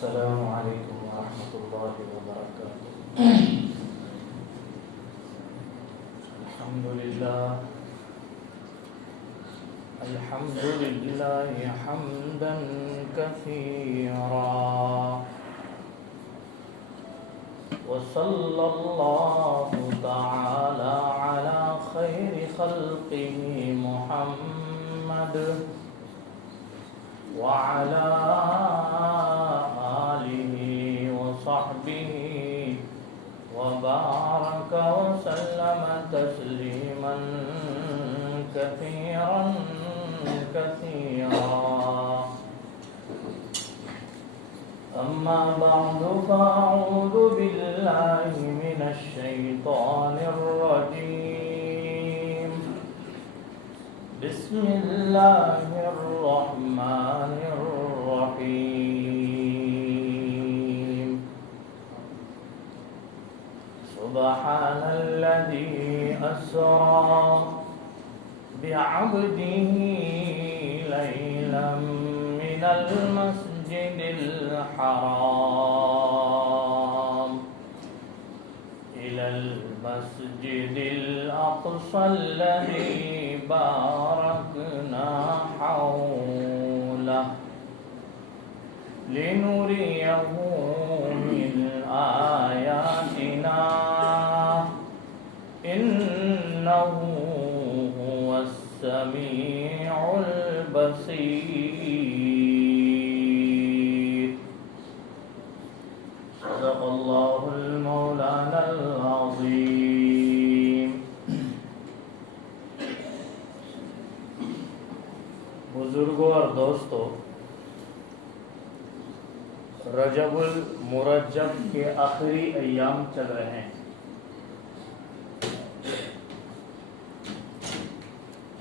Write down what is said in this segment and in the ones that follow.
السلام علیکم ورحمۃ اللہ وبرکاتہ۔ الحمد للہ حمدا کثیرا وصلی اللہ تعالی علی خیر خلقہ محمد وعلى آلہ وصحبہ وبارک وسلم تسلیما کثیرا کثیرا اما بعد فاعوذ باللہ من الشیطان الرجیم بسم اللہ الرحمن الرحیم سبحان الذی اسرا بعبده لیلا من المسجد الحرام إلى المسجد الأقصى الذي باركنا حوله لنريه من آياتنا إنه هو السميع البصير صدق الله المولانا العظيم۔ بزرگوں اور دوستو، رجب المرجب کے آخری ایام چل رہے ہیں۔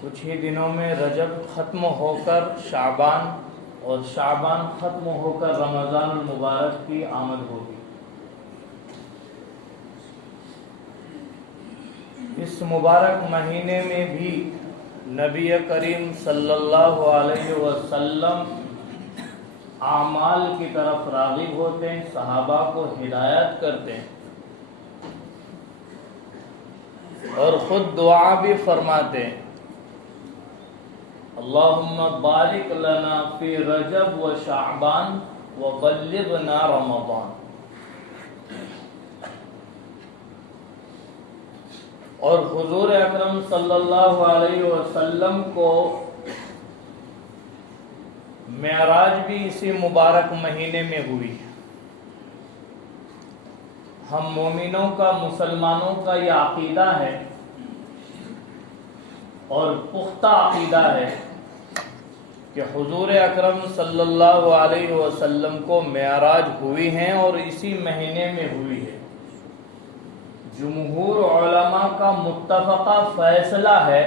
کچھ ہی دنوں میں رجب ختم ہو کر شعبان اور شعبان ختم ہو کر رمضان المبارک کی آمد ہوگی۔ اس مبارک مہینے میں بھی نبی کریم صلی اللہ علیہ وسلم اعمال کی طرف راغب ہوتے ہیں، صحابہ کو ہدایت کرتے ہیں اور خود دعا بھی فرماتے ہیں، اللہم بارک لنا فی رجب و شعبان وبلغنا رمضان۔ اور حضور اکرم صلی اللہ علیہ وسلم کو معراج بھی اسی مبارک مہینے میں ہوئی۔ ہم مومنوں کا، مسلمانوں کا یہ عقیدہ ہے اور پختہ عقیدہ ہے کہ حضور اکرم صلی اللہ علیہ وسلم کو معراج ہوئی ہیں اور اسی مہینے میں ہوئی ہے۔ جمہور علماء کا متفقہ فیصلہ ہے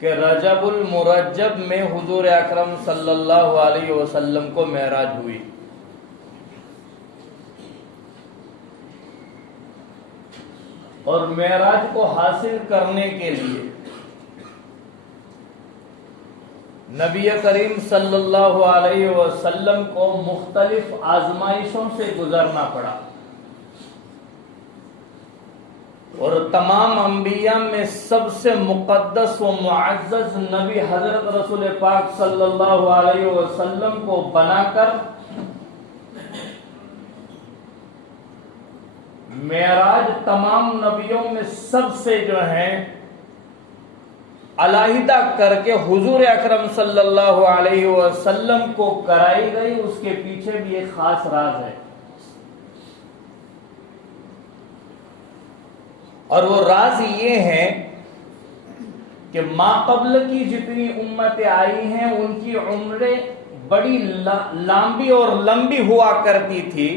کہ رجب المرجب میں حضور اکرم صلی اللہ علیہ وسلم کو معراج ہوئی۔ اور معراج کو حاصل کرنے کے لیے نبی کریم صلی اللہ علیہ وسلم کو مختلف آزمائشوں سے گزرنا پڑا، اور تمام انبیاء میں سب سے مقدس و معزز نبی حضرت رسول پاک صلی اللہ علیہ وسلم کو بنا کر معراج تمام نبیوں میں سب سے جو ہیں علیحدہ کر کے حضور اکرم صلی اللہ علیہ وسلم کو کرائی گئی۔ اس کے پیچھے بھی ایک خاص راز ہے، اور وہ راز یہ ہے کہ ما قبل کی جتنی امتیں آئی ہیں ان کی عمریں بڑی لمبی اور لمبی ہوا کرتی تھی،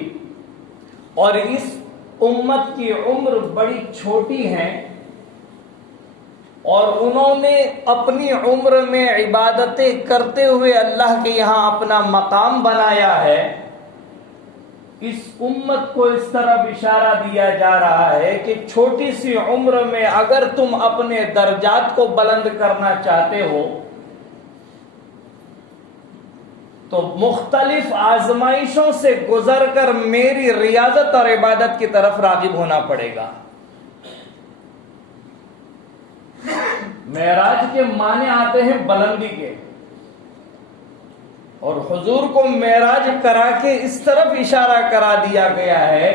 اور اس امت کی عمر بڑی چھوٹی ہے، اور انہوں نے اپنی عمر میں عبادتیں کرتے ہوئے اللہ کے یہاں اپنا مقام بنایا ہے۔ اس امت کو اس طرح اشارہ دیا جا رہا ہے کہ چھوٹی سی عمر میں اگر تم اپنے درجات کو بلند کرنا چاہتے ہو تو مختلف آزمائشوں سے گزر کر میری ریاضت اور عبادت کی طرف راغب ہونا پڑے گا۔ معراج کے معنی آتے ہیں بلندی کے، اور حضور کو معراج کرا کے اس طرف اشارہ کرا دیا گیا ہے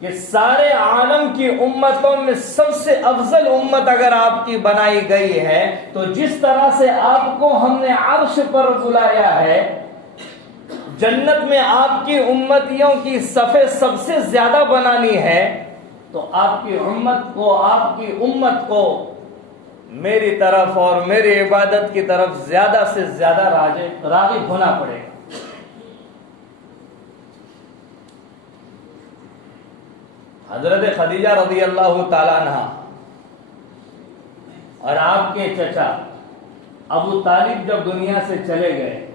کہ سارے عالم کی امتوں میں سب سے افضل امت اگر آپ کی بنائی گئی ہے، تو جس طرح سے آپ کو ہم نے عرش پر بلایا ہے، جنت میں آپ کی امتیوں کی صفیں سب سے زیادہ بنانی ہے، تو آپ کی امت کو میری طرف اور میری عبادت کی طرف زیادہ سے زیادہ راغب ہونا پڑے گا۔ حضرت خدیجہ رضی اللہ تعالیٰ عنہ اور آپ کے چچا ابو طالب جب دنیا سے چلے گئے،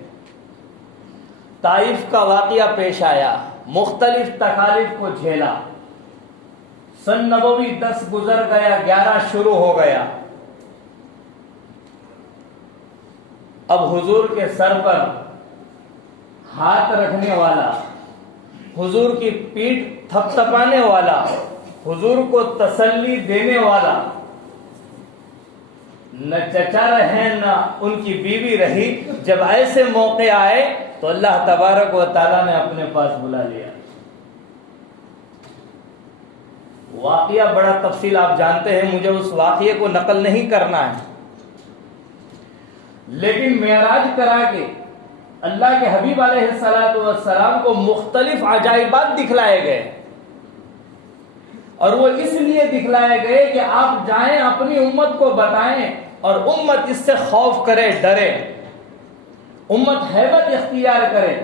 طائف کا واقعہ پیش آیا، مختلف تکالیف کو جھیلا، سن نبوی 10 گزر گیا، 11 شروع ہو گیا۔ اب حضور کے سر پر ہاتھ رکھنے والا، حضور کی پیٹھ تھپتھپانے والا، حضور کو تسلی دینے والا نہ چچا رہے نہ ان کی بیوی رہی۔ جب ایسے موقع آئے تو اللہ تبارک و تعالیٰ نے اپنے پاس بلا لیا۔ واقعہ بڑا تفصیل آپ جانتے ہیں، مجھے اس واقعے کو نقل نہیں کرنا ہے، لیکن معراج کرا کے اللہ کے حبیب علیہ السلام کو مختلف عجائبات دکھلائے گئے، اور وہ اس لیے دکھلائے گئے کہ آپ جائیں اپنی امت کو بتائیں، اور امت اس سے خوف کرے، ڈرے، امت ہیبت اختیار کرے۔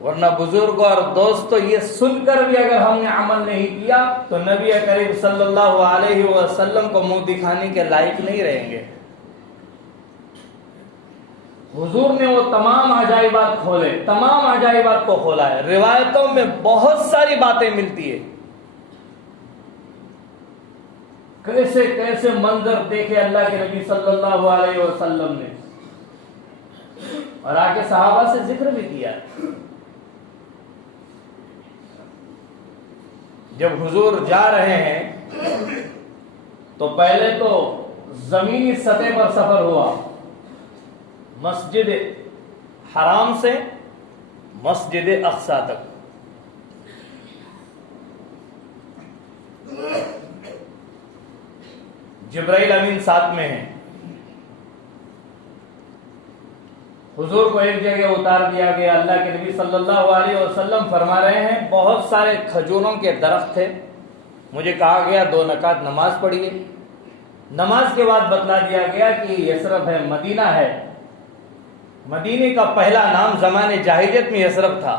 ورنہ بزرگ اور دوستو، یہ سن کر بھی اگر ہم نے عمل نہیں کیا تو نبی کریم صلی اللہ علیہ وسلم کو منہ دکھانے کے لائق نہیں رہیں گے۔ حضور نے وہ تمام عجائبات کھولے، تمام عجائبات کو کھولا ہے۔ روایتوں میں بہت ساری باتیں ملتی ہے، کیسے کیسے منظر دیکھے اللہ کے نبی صلی اللہ علیہ وسلم نے، اور آگے صحابہ سے ذکر بھی کیا۔ جب حضور جا رہے ہیں تو پہلے تو زمینی سطح پر سفر ہوا، مسجد حرام سے مسجد اقصی تک۔ جبرائیل امین ساتھ میں ہیں، حضور کو ایک جگہ اتار دیا گیا۔ اللہ کے نبی صلی اللہ علیہ وسلم فرما رہے ہیں، بہت سارے کھجوروں کے درخت تھے، مجھے کہا گیا 2 رکعت نماز پڑھیے۔ نماز کے بعد بتلا دیا گیا کہ یثرب ہے، مدینہ ہے۔ مدینے کا پہلا نام زمانے جاہلیت میں یثرب تھا،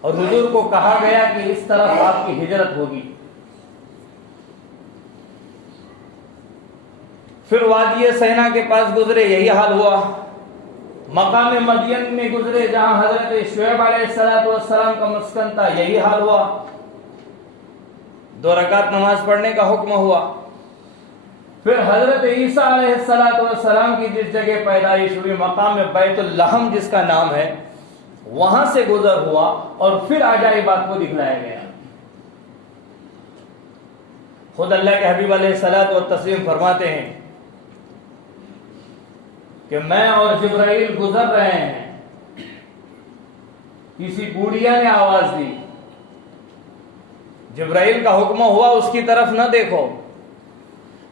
اور حضور کو کہا گیا کہ اس طرف آپ کی ہجرت ہوگی۔ پھر وادی سینا کے پاس گزرے، یہی حال ہوا۔ مقام مدین میں گزرے جہاں حضرت شعیب علیہ السلام کا مسکن تھا، یہی حال ہوا۔ 2 رکعت نماز پڑھنے کا حکم ہوا۔ پھر حضرت عیسیٰ علیہ السلام کی جس جگہ پیدائش ہوئی، مقام بیت اللحم جس کا نام ہے، وہاں سے گزر ہوا، اور پھر عجائبات کو دکھلایا گیا۔ خود اللہ کے حبیب علیہ الصلوۃ والتسلیم فرماتے ہیں کہ میں اور جبرائیل گزر رہے ہیں، کسی بوڑھیا نے آواز دی، جبرائیل کا حکم ہوا اس کی طرف نہ دیکھو۔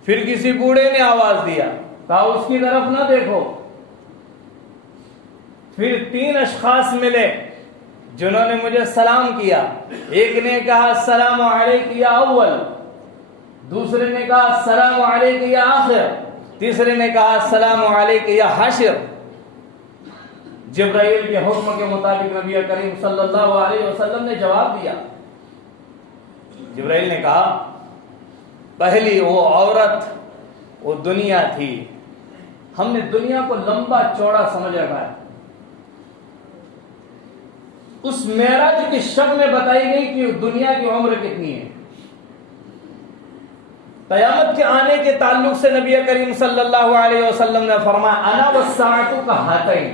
پھر کسی بوڑھے نے آواز دیا، کہا اس کی طرف نہ دیکھو۔ پھر 3 اشخاص ملے جنہوں نے مجھے سلام کیا، ایک نے کہا السلام علیک یا اول، دوسرے نے کہا السلام علیک یا آخر، تیسرے نے کہا السلام علیک یا حاشر۔ جبرائیل کے حکم کے مطابق نبی کریم صلی اللہ علیہ وسلم نے جواب دیا۔ جبرائیل نے کہا پہلی وہ عورت وہ دنیا تھی، ہم نے دنیا کو لمبا چوڑا سمجھ رکھا ہے۔ اس معراج کی شب میں بتائی گئی کہ دنیا کی عمر کتنی ہے، قیامت کے آنے کے تعلق سے نبی کریم صلی اللہ علیہ وسلم نے فرمایا انا والساعۃ کہاتین،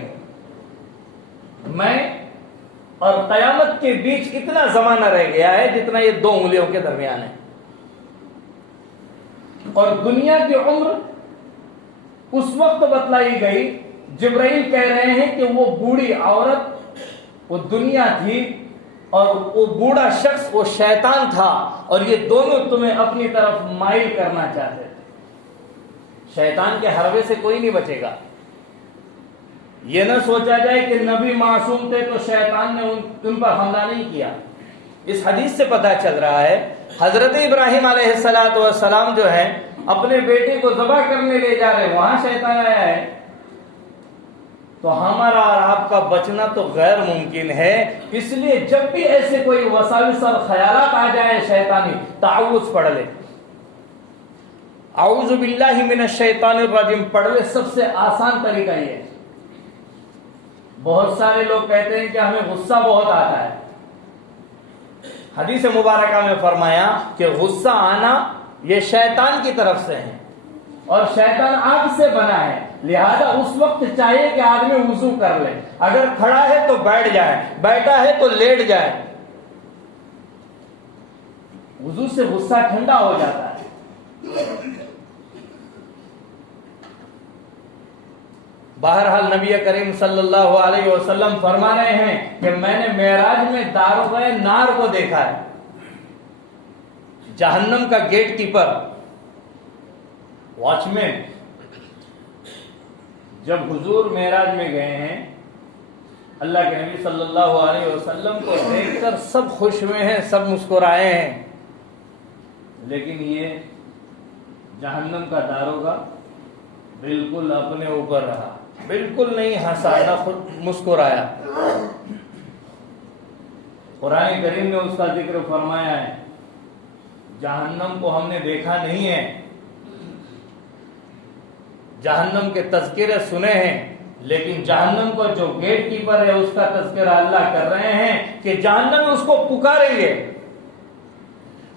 میں اور قیامت کے بیچ اتنا زمانہ رہ گیا ہے جتنا یہ دو انگلیوں کے درمیان ہے، اور دنیا کی عمر اس وقت بتلائی گئی، جبرائیل کہہ رہے ہیں کہ وہ بوڑھی عورت وہ دنیا تھی اور وہ بوڑھا شخص وہ شیطان تھا، اور یہ دونوں تمہیں اپنی طرف مائل کرنا چاہتے تھے۔ شیطان کے حربے سے کوئی نہیں بچے گا۔ یہ نہ سوچا جائے کہ نبی معصوم تھے تو شیطان نے ان پر حملہ نہیں کیا۔ اس حدیث سے پتہ چل رہا ہے حضرت ابراہیم علیہ السلام جو ہے اپنے بیٹے کو ذبح کرنے لے جا رہے، وہاں شیطان آیا ہے، تو ہمارا اور آپ کا بچنا تو غیر ممکن ہے۔ اس لیے جب بھی ایسے کوئی وساوس اور خیالات آ جائے شیطانی، تعوذ پڑھ لے، اعوذ باللہ من الشیطان الرجیم پڑھ لے۔ سب سے آسان طریقہ یہ ہے۔ بہت سارے لوگ کہتے ہیں کہ ہمیں غصہ بہت آتا ہے، حدیث مبارکہ میں فرمایا کہ غصہ آنا یہ شیطان کی طرف سے ہے، اور شیطان آگ سے بنا ہے، لہذا اس وقت چاہیے کہ آدمی وضو کر لے، اگر کھڑا ہے تو بیٹھ جائے، بیٹھا ہے تو لیٹ جائے، وضو سے غصہ ٹھنڈا ہو جاتا ہے۔ بہرحال نبی کریم صلی اللہ علیہ وسلم فرما رہے ہیں کہ میں نے معراج میں داروغہ نار کو دیکھا ہے، جہنم کا گیٹ کیپر، واچ مین۔ جب حضور معراج میں گئے ہیں، اللہ کے نبی صلی اللہ علیہ وسلم کو دیکھ کر سب خوش ہوئے ہیں، سب مسکرائے ہیں، لیکن یہ جہنم کا داروغہ بالکل اپنے اوپر رہا، بالکل نہیں ہنسا نہ خود مسکرایا۔ قرآن کریم نے اس کا ذکر فرمایا ہے، جہنم کو ہم نے دیکھا نہیں ہے، جہنم کے تذکرے سنے ہیں، لیکن جہنم کو جو گیٹ کیپر ہے اس کا تذکرہ اللہ کر رہے ہیں کہ جہنم اس کو پکاریں گے،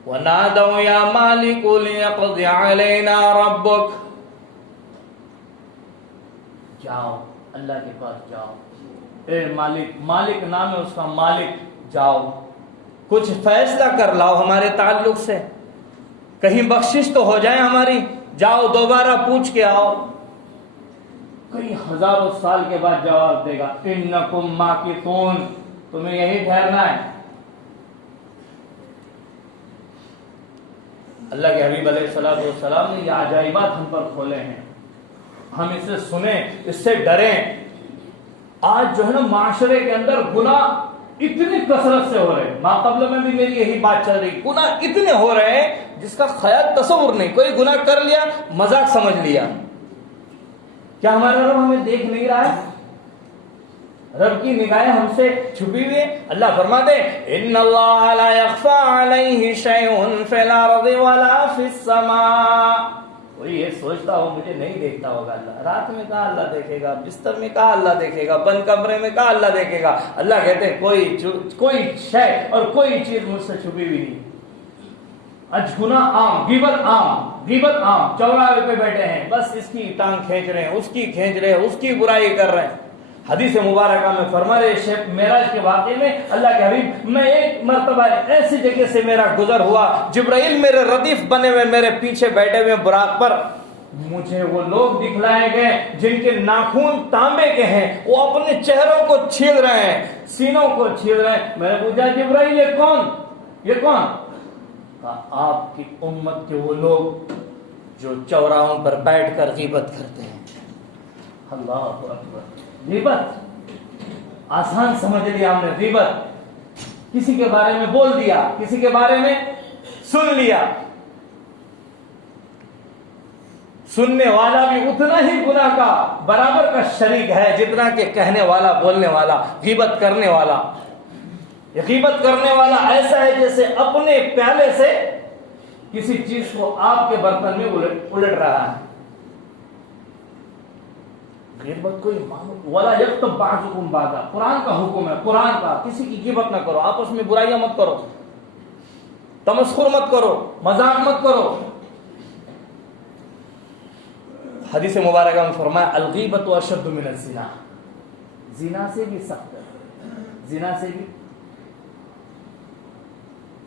وَنَادَوْا يَا مَالِكُ لِيَقْضِ عَلَيْنَا رَبُّكَ، جاؤ اللہ کے پاس جاؤ، اے مالک، مالک نام ہے اس کا، مالک جاؤ کچھ فیصلہ کر لاؤ ہمارے تعلق سے، کہیں بخشش تو ہو جائے ہماری، جاؤ دوبارہ پوچھ کے آؤ۔ کئی ہزاروں سال کے بعد جواب دے گا، انکم ماکثون، تمہیں یہی ٹھہرنا ہے۔ اللہ کے حبیب علیہ السلام نے یہ عجائبات ہم پر کھولے ہیں، ہم اسے سنیں، اس سے ڈریں۔ آج جو ہے نا معاشرے کے اندر گناہ اتنی کثرت سے ہو رہے ہیں، ماقبل میں بھی میری یہی بات چل رہی، گناہ اتنے ہو رہے ہیں جس کا خیال تصور نہیں، کوئی گناہ کر لیا مذاق سمجھ لیا۔ کیا ہمارا رب ہمیں دیکھ نہیں رہا ہے؟ رب کی نگاہیں ہم سے چھپی ہوئی ہیں۔ اللہ فرماتے ہیں ان اللہ لا یخفی علیہ شیء فی الارض ولا فی السماء۔ کوئی یہ سوچتا ہو مجھے نہیں دیکھتا ہوگا اللہ، رات میں کہاں اللہ دیکھے گا، بستر میں کہاں اللہ دیکھے گا، بند کمرے میں کہاں اللہ دیکھے گا۔ اللہ کہتے ہیں کوئی شے اور کوئی چیز مجھ سے چھپی ہوئی نہیں۔ آج گناہ عام، غیبت عام، چوراہے پہ بیٹھے ہیں، بس اس کی ٹانگ کھینچ رہے ہیں، اس کی کھینچ رہے ہیں، اس کی برائی کر رہے ہیں۔ حدیث مبارکہ میں فرما رہے شیخ معراج کے واقعے میں اللہ کے حبیب، میں ایک مرتبہ ایسی جگہ سے میرا گزر ہوا، جبرائیل میرے ردیف بنے ہوئے میرے پیچھے بیٹھے ہوئے براق پر، مجھے وہ لوگ دکھلائے گئے جن کے ناخن تانبے کے ہیں، وہ اپنے چہروں کو چھیل رہے ہیں، سینوں کو چھیل رہے ہیں۔ میں نے پوچھا جبرائیل یہ کون؟ کہا آپ کی امت کے وہ لوگ جو چوراہوں پر بیٹھ کر غیبت کرتے ہیں۔ اللہ اکبر۔ غیبت آسان سمجھ لیا ہم نے، غیبت کسی کے بارے میں بول دیا، کسی کے بارے میں سن لیا، سننے والا بھی اتنا ہی گناہ کا برابر کا شریک ہے جتنا کہ کہنے والا، بولنے والا، غیبت کرنے والا۔ یہ غیبت کرنے والا ایسا ہے جیسے اپنے پیالے سے کسی چیز کو آپ کے برتن میں الٹ رہا ہے۔ غیبت کوئی ولا یغتب بعضکم بعضا، قرآن کا حکم ہے، قرآن کا، کسی کی غیبت نہ کرو، آپس میں برائیاں مت کرو، تمسخر مت کرو، مذاق مت کرو۔ حدیث مبارکہ میں فرمایا الغیبۃ اشد من الزنا، زنا سے بھی سخت ہے، زنا سے بھی،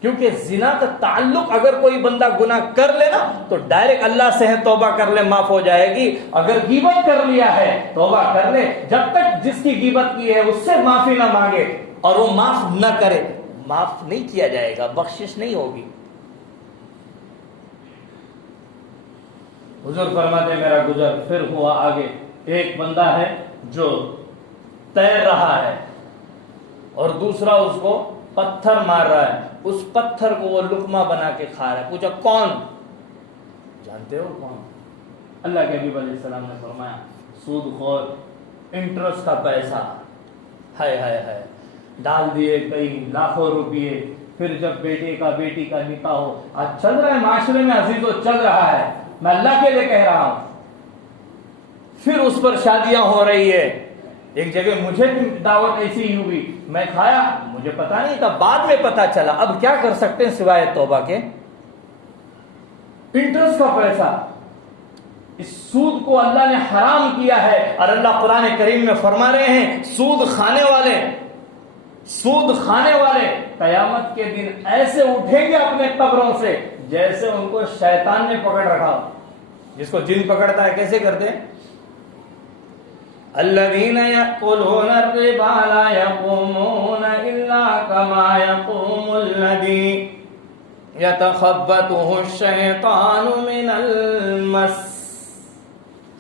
کیونکہ زنا کا تعلق اگر کوئی بندہ گناہ کر لے نا تو ڈائریکٹ اللہ سے ہے توبہ کر لے معاف ہو جائے گی، اگر غیبت کر لیا ہے توبہ کر لے، جب تک جس کی غیبت کی ہے اس سے معافی نہ مانگے اور وہ معاف نہ کرے معاف نہیں کیا جائے گا، بخشش نہیں ہوگی۔ حضور فرماتے میرا گزر پھر ہوا آگے، ایک بندہ ہے جو تیر رہا ہے اور دوسرا اس کو پتھر مار رہا ہے، اس پتھر کو وہ لقمہ بنا کے کھا رہا ہے۔ پوچھا کون؟ جانتے ہو کون؟ اللہ کے حبیب علیہ السلام نے فرمایا سود خور، انٹرسٹ کا پیسہ، ہائے ہائے ہائے، ڈال دیے کئی لاکھوں روپئے، پھر جب بیٹے کا بیٹی کا نکاح ہو، آج چل رہا ہے معاشرے میں عزیزو، چل رہا ہے، میں اللہ کے لیے کہہ رہا ہوں، پھر اس پر شادیاں ہو رہی ہے۔ ایک جگہ مجھے بھی دعوت ایسی ہی ہوئی، میں کھایا، مجھے پتا نہیں تھا، بعد میں پتا چلا، اب کیا کر سکتے ہیں سوائے توبہ کے؟ انٹرسٹ کا پیسہ، اس سود کو اللہ نے حرام کیا ہے، اور اللہ قرآن کریم میں فرما رہے ہیں سود کھانے والے قیامت کے دن ایسے اٹھیں گے اپنے قبروں سے جیسے ان کو شیطان نے پکڑ رکھا، جس کو جن پکڑتا ہے کیسے کرتے ہیں؟ الذين يأكلون الربا لا يقومون إلا كما يقوم الذي يتخبطه الشيطان من المس،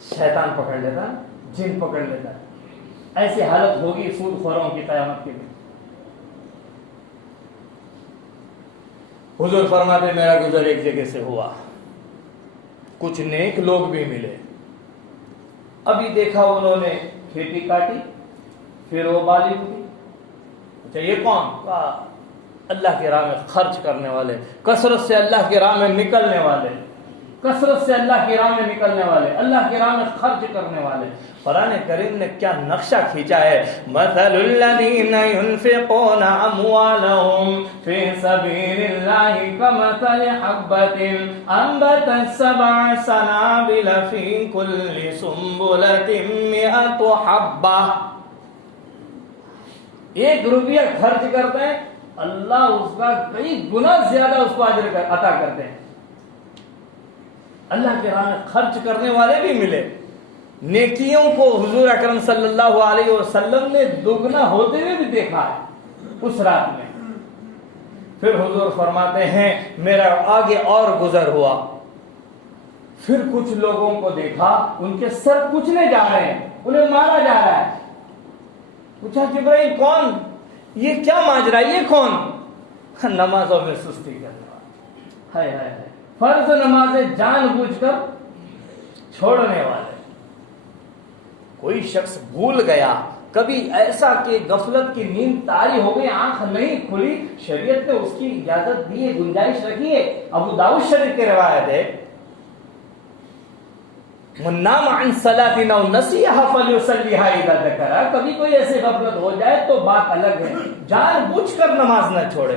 شیطان پکڑ لیتا ہے، جن پکڑ لیتا ہے، ایسی حالت ہوگی سود خوروں کی قیامت کے دن۔ حضور فرماتے میرا گزر ایک جگہ سے ہوا، کچھ نیک لوگ بھی ملے، ابھی دیکھا انہوں نے کھیتی کاٹی، پھر وہ بالی ہوئی، اچھا یہ کون؟ کہا اللہ کی راہ میں خرچ کرنے والے، کثرت سے اللہ کی راہ میں نکلنے والے، کثرت سے اللہ کی راہ میں نکلنے والے، اللہ کی راہ میں خرچ کرنے والے۔ قرآن کریم نے کیا نقشہ کھینچا ہے، مثل الذین ينفقون اموالهم فی سبیل اللہ کمثل حبۃ انبتت سبع سنابل فی کل سنبلۃ مئۃ حبۃ، ایک روپیہ خرچ کرتے ہیں اللہ اس کا کئی گنا زیادہ اس کو اجر عطا کرتے ہیں۔ اللہ کے راہ میں خرچ کرنے والے بھی ملے، نیکیوں کو حضور اکرم صلی اللہ علیہ وسلم نے دگنا ہوتے ہوئے بھی دیکھا ہے اس رات میں۔ پھر حضور فرماتے ہیں میرا آگے اور گزر ہوا، پھر کچھ لوگوں کو دیکھا ان کے سر کچلے جا رہے ہیں، انہیں مارا جا رہا ہے۔ پوچھا جبرائیل کون؟ یہ کیا ماجرا، یہ کون؟ نمازوں میں سستی کرنے والا، ہائے ہائے ہائے، فرض نمازیں جان بوجھ کر چھوڑنے والے۔ کوئی شخص بھول گیا، کبھی ایسا کہ غفلت کی نیند طاری ہو گئی، آنکھ نہیں کھلی، شریعت نے اس کی اجازت دی ہے، گنجائش رکھی ہے، ابو داؤد شریف کی روایت ہے من نام عن صلاة او نسیها فلیصلیها اذا ذکرها، کبھی کوئی ایسے غفلت ہو جائے تو بات الگ ہے، جان بوجھ کر نماز نہ چھوڑے،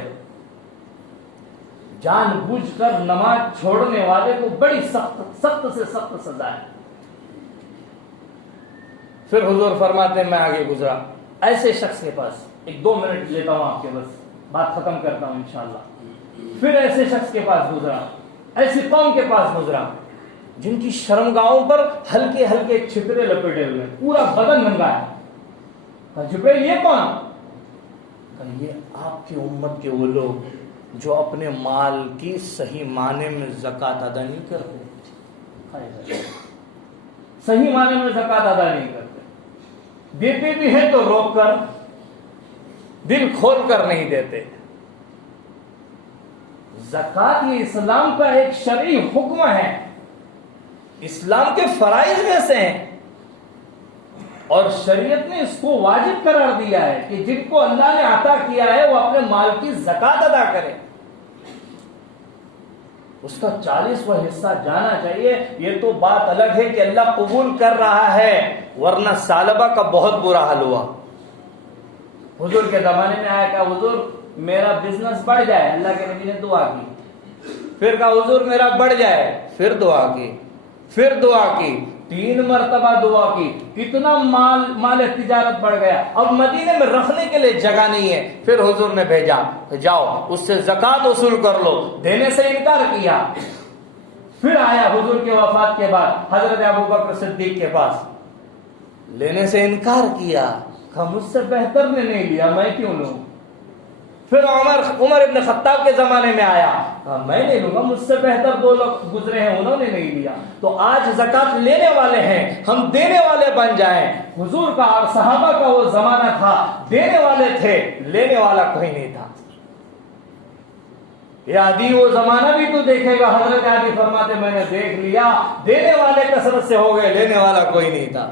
جان بوجھ کر نماز چھوڑنے والے کو بڑی سخت سے سخت سزا ہے۔ پھر حضور فرماتے ہیں میں آگے گزرا ایسے شخص کے پاس، ایک 2 منٹ لیتا ہوں آپ کے، بس بات ختم کرتا ہوں انشاءاللہ۔ پھر ایسے شخص کے پاس گزرا، ایسی قوم کے پاس گزرا جن کی شرمگاہوں پر ہلکے ہلکے چھترے لپیٹے ہوئے، پورا بدن ننگا ہے۔ کہا جبرائیل یہ کون؟ کہا یہ آپ کی امت کے وہ لوگ جو اپنے مال کی صحیح معنی میں زکوٰۃ ادا نہیں کرتے، صحیح معنی میں زکوٰۃ ادا نہیں کرتے، دیتے بھی ہیں تو روک کر، دل کھول کر نہیں دیتے۔ زکوٰۃ یہ اسلام کا ایک شرعی حکم ہے، اسلام کے فرائض میں سے ہیں، اور شریعت نے اس کو واجب قرار دیا ہے کہ جن کو اللہ نے عطا کیا ہے وہ اپنے مال کی زکوٰۃ ادا کرے، اس کا 40واں حصہ جانا چاہیے۔ یہ تو بات الگ ہے کہ اللہ قبول کر رہا ہے، ورنہ سالبہ کا بہت برا حال ہوا۔ حضور کے زمانے میں آیا کہ حضور میرا بزنس بڑھ جائے، اللہ کے نبی نے دعا کی، پھر کہا حضور میرا بڑھ جائے، پھر دعا کی، پھر دعا کی، 3 مرتبہ دعا کی، اتنا مال تجارت بڑھ گیا، اب مدینے میں رکھنے کے لیے جگہ نہیں ہے۔ پھر حضور نے بھیجا جاؤ اس سے زکوٰۃ وصول کر لو، دینے سے انکار کیا۔ پھر آیا حضور کی وفات کے بعد حضرت ابوبکر صدیق کے پاس، لینے سے انکار کیا، کہا مجھ سے بہتر نے نہیں لیا، میں کیوں لوں؟ پھر عمر ابن خطاب کے زمانے میں آیا، کہا میں نہیں لوں گا، مجھ سے بہتر 2 لوگ گزرے ہیں انہوں نے نہیں لیا۔ تو آج زکوٰۃ لینے والے ہیں، ہم دینے والے بن جائیں۔ حضور کا اور صحابہ کا وہ زمانہ تھا، دینے والے تھے، لینے والا کوئی نہیں تھا۔ یہ عادی وہ زمانہ بھی تو دیکھے گا، حضرت عادی فرماتے میں نے دیکھ لیا، دینے والے کثرت سے ہو گئے، لینے والا کوئی نہیں تھا۔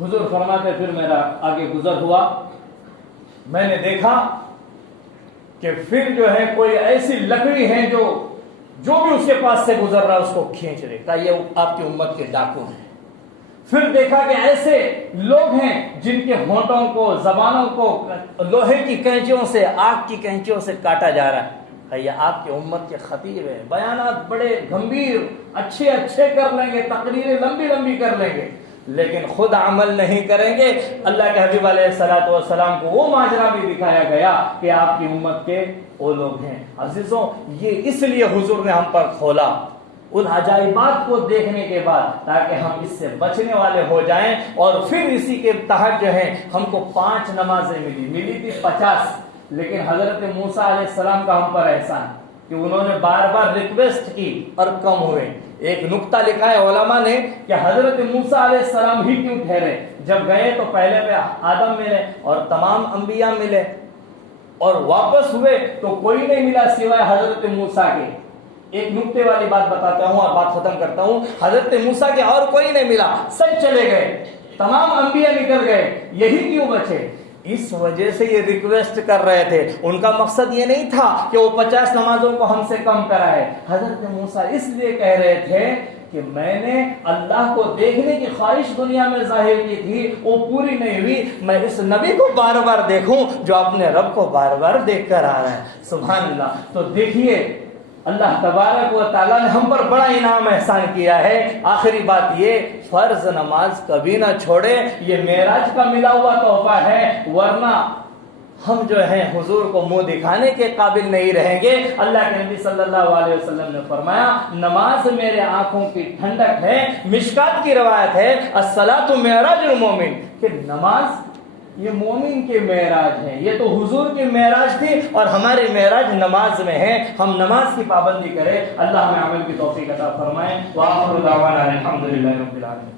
حضور فرماتے پھر میرا آگے گزر ہوا، میں نے دیکھا کہ پھر جو ہے کوئی ایسی لکڑی ہے جو بھی اس کے پاس سے گزر رہا اس کو کھینچ رہے، کہا یہ آپ کی امت کے ڈاکو ہیں۔ پھر دیکھا کہ ایسے لوگ ہیں جن کے ہونٹوں کو، زبانوں کو لوہے کی کینچیوں سے، آگ کی کینچیوں سے کاٹا جا رہا ہے۔ یہ آپ کی امت کے خطیب ہیں، بیانات بڑے گمبھیر اچھے کر لیں گے، تقریریں لمبی کر لیں گے، لیکن خود عمل نہیں کریں گے۔ اللہ کے حبیب علیہ الصلوۃ والسلام کو وہ ماجرا بھی دکھایا گیا کہ آپ کی امت کے وہ لوگ ہیں۔ عزیزوں، یہ اس لیے حضور نے ہم پر کھولا ان عجائبات کو دیکھنے کے بعد، تاکہ ہم اس سے بچنے والے ہو جائیں۔ اور پھر اسی کے تحت جو ہے ہم کو 5 نمازیں ملی تھی 50، لیکن حضرت موسیٰ علیہ السلام کا ہم پر احسان کہ انہوں نے بار ریکویسٹ کی اور کم ہوئے۔ ایک نقطہ لکھا ہے علماء نے کہ حضرت موسیٰ علیہ السلام ہی کیوں ٹھہرے، جب گئے تو پہلے پہ آدم ملے اور تمام انبیاء ملے، اور واپس ہوئے تو کوئی نہیں ملا سوائے حضرت موسیٰ کے۔ ایک نقطے والی بات بتاتا ہوں اور بات ختم کرتا ہوں، حضرت موسیٰ کے اور کوئی نہیں ملا، سب چلے گئے، تمام انبیاء نکل گئے، یہی کیوں بچے؟ اس وجہ سے یہ ریکویسٹ کر رہے تھے۔ ان کا مقصد یہ نہیں تھا کہ وہ 50 نمازوں کو ہم سے کم کرائے۔ حضرت موسیٰ اس لیے کہہ رہے تھے کہ میں نے اللہ کو دیکھنے کی خواہش دنیا میں ظاہر کی تھی، وہ پوری نہیں ہوئی، میں اس نبی کو بار دیکھوں جو اپنے رب کو بار دیکھ کر آ رہا ہے۔ سبحان اللہ۔ تو دیکھیے اللہ تبارک و تعالیٰ نے ہم پر بڑا انعام احسان کیا ہے۔ آخری بات یہ، فرض نماز کبھی نہ چھوڑے، یہ معراج کا ملا ہوا تحفہ ہے، ورنہ ہم جو ہیں حضور کو منہ دکھانے کے قابل نہیں رہیں گے۔ اللہ کے نبی صلی اللہ علیہ وسلم نے فرمایا، نماز میرے آنکھوں کی ٹھنڈک ہے۔ مشکات کی روایت ہے، الصلاۃ معراج المومن، کہ نماز یہ مومن کے معراج ہے۔ یہ تو حضور کی معراج تھی اور ہماری معراج نماز میں ہے۔ ہم نماز کی پابندی کریں، اللہ ہمیں عمل کی توفیق عطا فرمائے۔ وآخر دعوانا الحمدللہ رب العالمین۔